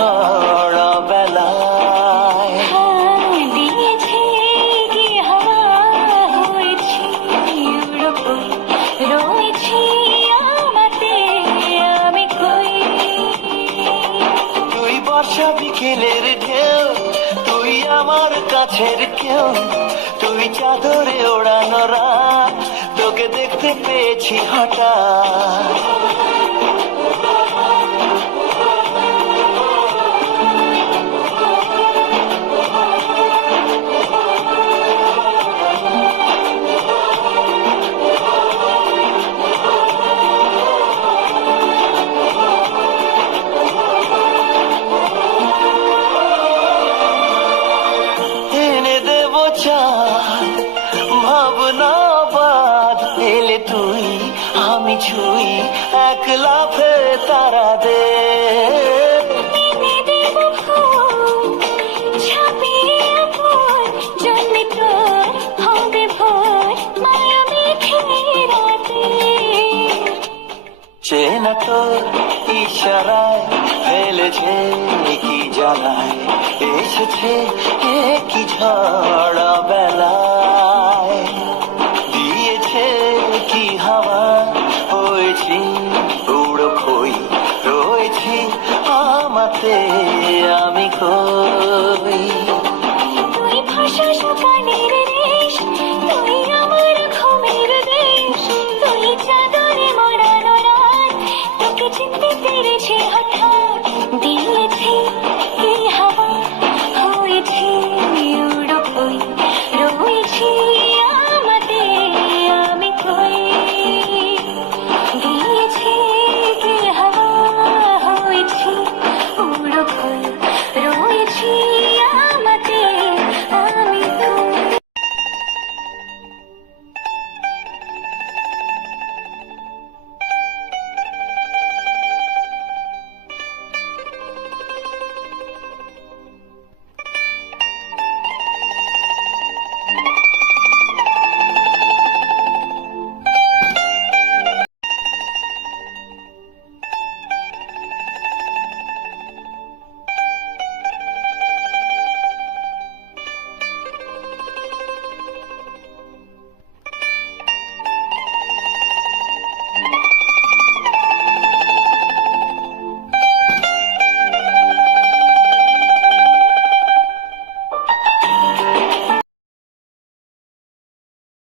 ঝড় বেলায় দিয়েছে কি হাওয়া হয়েছি ঢেউ, তুই আমার কাছের কেউ, তুই চাদরে ওড়ানো তোকে দেখতে পেয়েছি হঠাৎ। তুই আমি ছুই এক লাফে তারা দে চেনা তোর ইশারায় ফেলেছে কি জ্বালায় এসেছে কি ঝড় বেলায় আমাতে